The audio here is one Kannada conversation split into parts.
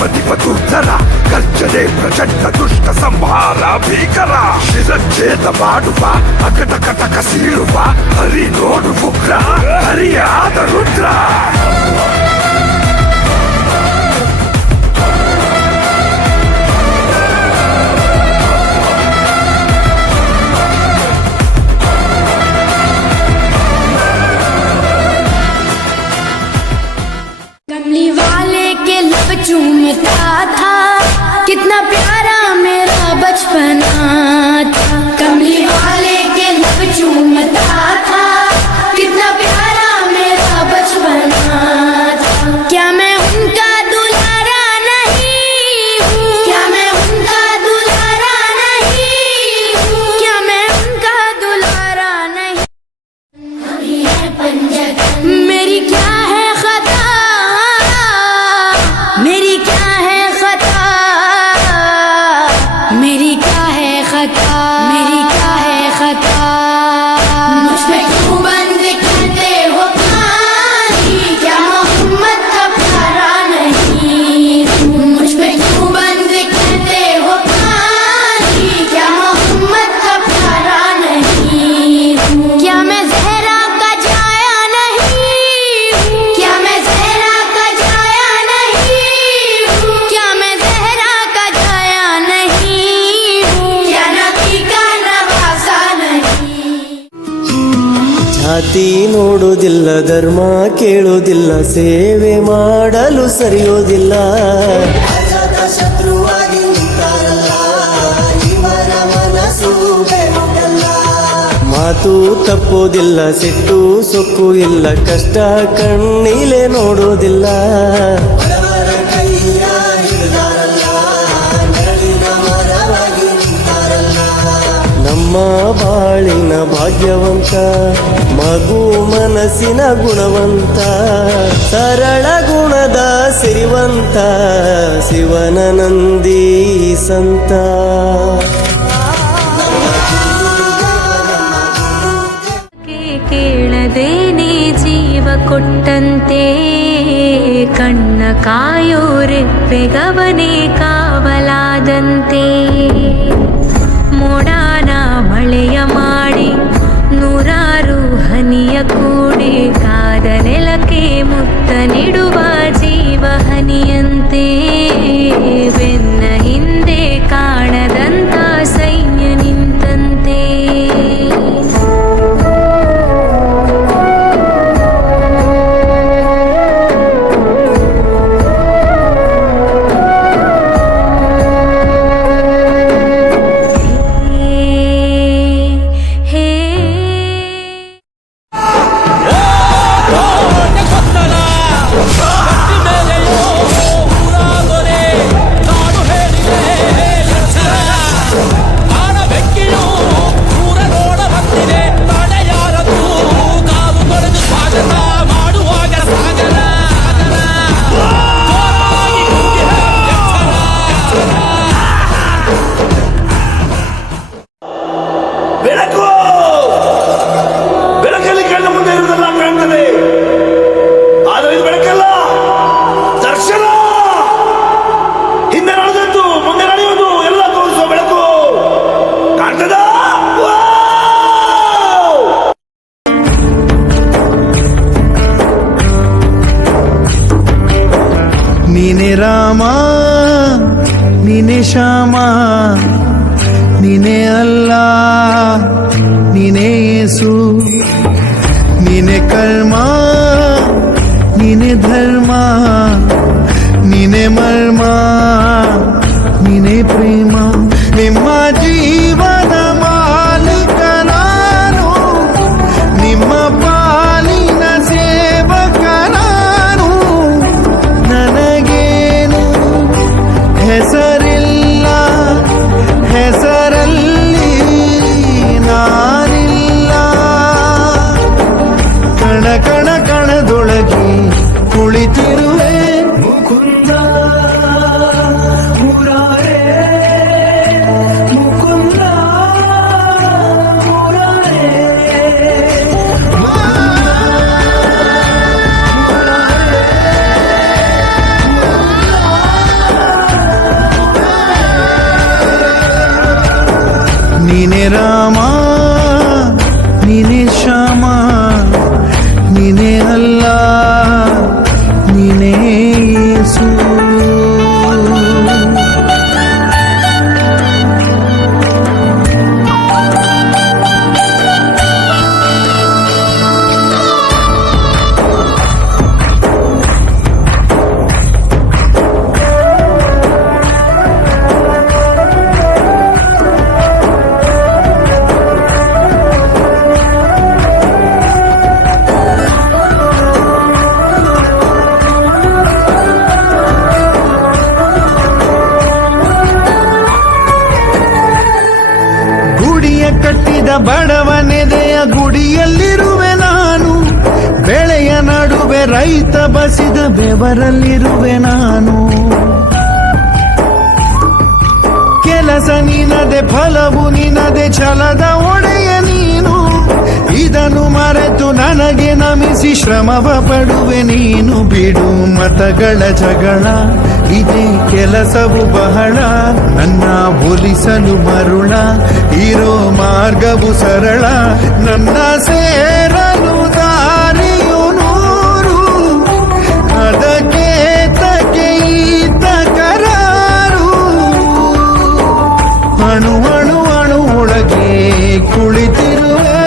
ಪ್ರತಿಪದುರ್ಧರ ಗರ್ಜನೆ ಪ್ರಚಂಡ ದುಷ್ಟ ಸಂಹಾರ ಭೀಕರ ಶಿರಚ್ಛೇದ ಮಾಡುವ ಅಕಟ ಕಟಕ ಸೀಳುವ ಹರಿ ನೋಡು ಉಗ್ರ ಹರಿಯಾದ ರುದ್ರ चूमता था कितना प्यारा मेरा बचपना था कमली वाले के लब चूमता था कितना प्यारा मेरा बचपना था क्या मैं उनका दुलारा नहीं हूँ क्या मैं उनका दुलारा नहीं हूँ क्या मैं उनका दुलारा नहीं है पंजक मेरी क्या है खता मेरी क्या है खता मेरी क्या है खता मेरी क्या है खता मुझ पे क्यों बंद करते हो कहानी क्या मोहम्मद का प्यारा नहीं मुझ पे क्यों बंद करते हो कहानी क्या मोहम्मद का प्यारा नहीं क्या मैं ज़हरा का जाया नहीं क्या मैं ज़हरा का जाया क्या मैं ज़हरा का जाया नहीं क्या नबी का नवासा नहीं ಜಾತಿ ನೋಡೋದಿಲ್ಲ ಧರ್ಮ ಕೇಳೋದಿಲ್ಲ ಸೇವೆ ಮಾಡಲು ಸರಿಯೋದಿಲ್ಲ ಶತ್ರುವಾಗಿ ನಿಂತಾರಲ್ಲ ಇವರ ಮನಸ್ಸು ಬೇಡಲ್ಲ ಮಾತು ತಪ್ಪೋದಿಲ್ಲ ಸಿಟ್ಟು ಸೊಕ್ಕು ಇಲ್ಲ ಕಷ್ಟ ಕಣ್ಣಿಲೆ ನೋಡೋದಿಲ್ಲ ನಮ್ಮ ಬಾಳಿನ ಭಾಗ್ಯವಂತ ಮಗು ಮನಸ್ಸಿನ ಗುಣವಂತ ಸರಳ ಗುಣದ ಸಿರಿವಂತ ಶಿವನ ನಂದಿ ಸಂತ ಕೇಳದೇನೆ ಜೀವ ಕೊಟ್ಟಂತೆ ಕಣ್ಣ ಕಾಯೋ ರೆಪ್ಪೆಗವನೇ ಕಾವಲಾದಂತೆ ಮೋಡಾನ ಮಳೆಯ ಮಾಡಿ ನೂರಾರು ಹನಿಯ ಕೂಡಿ ಕಾದ ನೆಲಕ್ಕೆ ಮುತ್ತ ನೀಡುವ ಜೀವ ಹನಿಯಂತೆ ಬೆನ್ನ ಹಿಂದೆ ಕಾಣದಂತ ಸೈನ್ಯ ನಿಂತಂತೆ ನೀನೆ ರಾಮ ನೀನೆ ಶ್ಯಾಮ ನೀನೆ ಅಲ್ಲ ನೀನೆ ಯೇಸು ನೀನೆ ಕರ್ಮ ನೀನೆ ಧರ್ಮ ನೀನೆ ಮರ್ಮ ನೀನೆ ಪ್ರೇಮ ನಿಮ್ಮ ಜೀವನ ಮಾಲೀಕ ನಾನು ನಿಮ್ಮ ಪಾಲಿನ ಸೇವಕ ನಾನು ನನಗೇನು ಹೆಸರಿಲ್ಲ ಹೆಸರಲ್ಲಿ ನಾನಿಲ್ಲ ಕಣ ಕಣ ಕಣದೊಳಗೆ ಕುಳಿತಿರುವೆ ಮುಕುಂದ ಮುರಾರೇ ಮುಕುಂದ ಮುರಾರೇ ನೀನೆ ರಾಮ ನೀನೆ ಶ್ಯಾಮ ನೀನೆ ಅಲ್ಲ ನೀನೇ ಯೇಸು. ಕಟ್ಟಿದ ಬಡವನೆದೆಯ ಗುಡಿಯಲ್ಲಿರುವೆ ನಾನು, ಬೆಳೆಯ ನಡುವೆ ರೈತ ಬಸಿದ ಬೆವರಲ್ಲಿರುವೆ ನಾನು. ಕೆಲಸ ನಿನದೆ ಫಲವು ನಿನದೆ ಛಲದ ಒಡೆಯ ನೀನು, ಇದನ್ನು ಮರೆತು ನನಗೆ ನಮಿಸಿ ಶ್ರಮವ ಪಡುವೆ ನೀನು. ಬಿಡು ಮತಗಳ ಜಗಳ ಇದೇ ಕೆಲಸವು ಬಹಳ, ನನ್ನ ಒಲಿಸಲು ಮರುಳ ಇರೋ ಮಾರ್ಗವು ಸರಳ. ನನ್ನ ಸೇರಲು ದಾರಿಯು ನೂರು, ಅದಕ್ಕೆ ತಕ್ಕೆ ಈತ ಕರಾರು. ಅಣು ಅಣು ಅಣು ಒಳಗೆ ಕುಳಿತಿರುವೆ,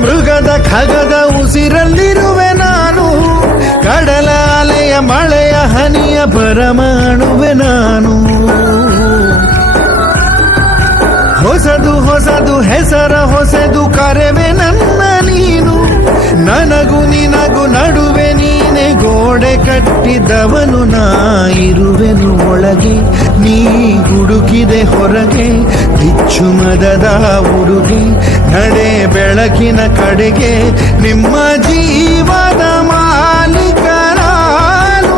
ಮೃಗದ ಖಗದ ಉಸಿರಲ್ಲಿರುವೆ ನಾನು, ಕಡಲ ಅಲೆಯ ಮಳೆಯ ಹನಿಯ ಪರಮಾಣುವೆ ನಾನು. ಹೊಸದು ಹೊಸದು ಹೆಸರ ಹೊಸದು ಕರೆವೆ ನನ್ನ ನೀನು, ನನಗೂ ನಿನಗೂ ನಡುವೆ ನೀನೆ ಗೋಡೆ ಕಟ್ಟಿದವನು. ನಾ ಇರುವೆನು ಒಳಗೆ, ನೀ ಹುಡುಕಿದೆ ಹೊರಗೆ. ಬಿಚ್ಚು ಮದದ ಹುಡುಗಿ ನಡೆ ಬೆಳಕಿನ ಕಡೆಗೆ, ನಿಮ್ಮ ಜೀವದ ಮಾಲೀಕ ನಾನು,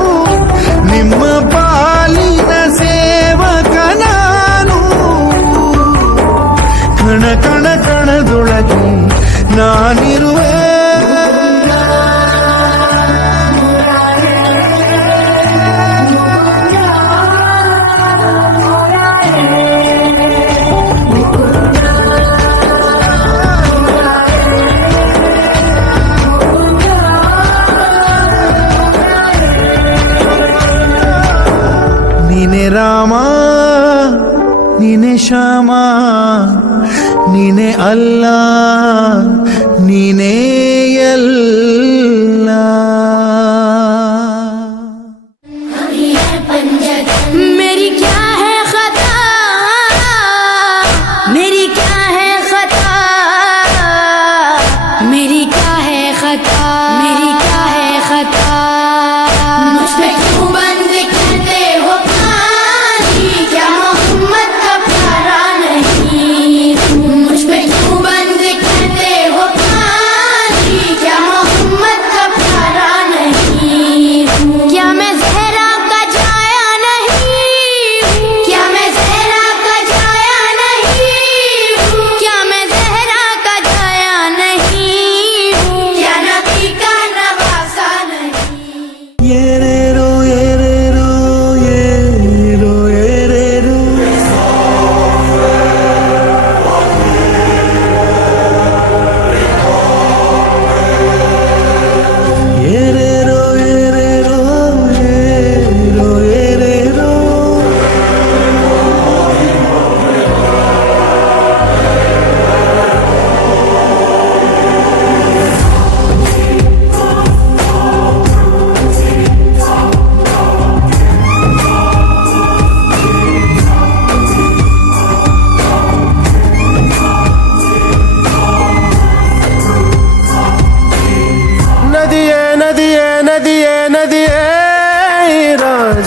ನಿಮ್ಮ ಪಾಲಿನ ಸೇವಕ ನಾನು. ಕಣ ಕಣ ಕಣದೊಳಗೆ ನಾನಿರುವೆ, ನೀನೆ ರಾಮ ನೀನೆ ಶ್ಯಾಮ ನೀನೆ ಅಲ್ಲ ನೀನೇ ಎಲ್ಲ. मेरी क्या है खता, मेरी क्या है खता, मेरी क्या है खता, मेरी क्या है खता. मुझ पे क्यों बंद करते हो पानी, क्या मोहम्मद का प्यारा नहीं. मुझ पे क्यों बंद करते हो पानी,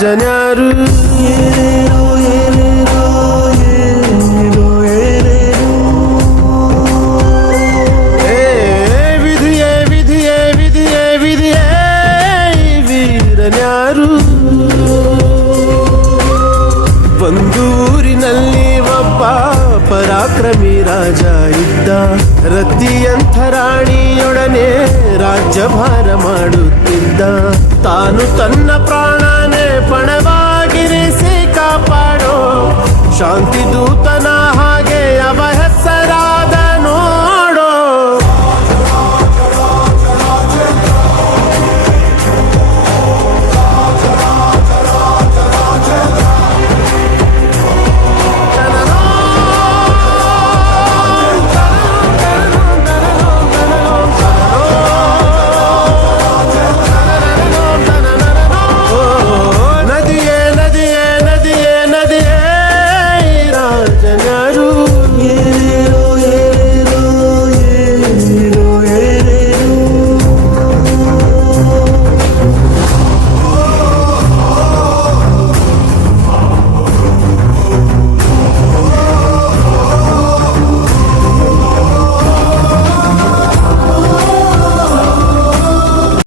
ರಾಜನ್ಯಾರು ಏನೇನೋ ಏನೇನೋ ಏನೇನೋ ಏನೇನೋ ವಿಧಿಯೇ ವಿಧಿಯೇ ವಿಧಿಯೇ ವಿಧಿಯೇ ವೀರನ್ಯಾರು ಒಂದು ಊರಿನಲ್ಲಿ ಒಬ್ಬ ಪರಾಕ್ರಮಿ ರಾಜ ಇದ್ದ ರತಿಯಂಥ ರಾಣಿಯೊಡನೆ ರಾಜ್ಯಭಾರ ಮಾಡುತ್ತಿದ್ದ ತಾನು ತನ್ನ ಪ್ರಾಣನೇ ಪಣವಾಗಿರಿಸಿ ಕಾಪಾಡೋ ಶಾಂತಿ ದೂತನ